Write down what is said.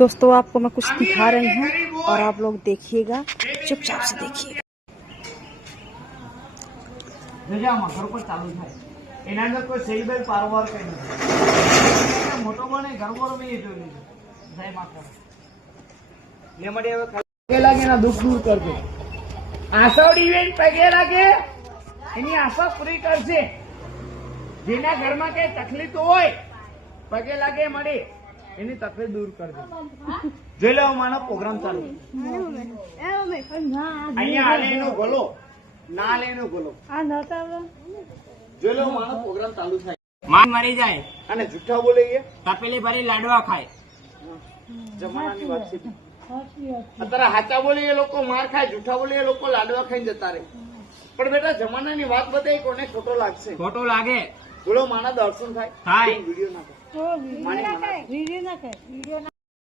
दोस्तों आपको मैं कुछ दिखा रही हूँ और आप लोग देखिएगा, चुपचाप से देखिएगा। घर पर चालू થાય એના અંદર કોઈ સેલબેલ પારવાર કઈ નથી મોટો બને ઘરવાળો મેં જોઈ લીધો જય માતા લે મડે હવે પગે લાગે ના દુઃખ દૂર કરજો આસાવડી ઇવેન્ટ પગે લાગે એની આશા પૂરી કરશે જેના ઘરમાં કઈ તકલીફ હોય પગે લાગે મડે એની તકલીફ દૂર કરજો જોઈ લો માનો પ્રોગ્રામ ચાલુ અહીંયા હાલે એનો ગોલો ના લેનો ગોલો આ નતા જો લો માનો પ્રોગ્રામ ચાલુ થાય માન મરી જાય અને જુઠ્ઠા બોલે એ તપેલી ભરી લાડવા ખાય જમાનાની વાત છે અત્યારે હાચા બોલે એ લોકો માર ખાય જુઠ્ઠા બોલે એ લોકો લાડવા ખાઈને જતા રહે પણ બેટા જમાનાની વાત બતાવી કોને ખોટો લાગશે ખોટો લાગે બોલો માના દર્શન થાય વિડીયો ના થાય વિડીયો ના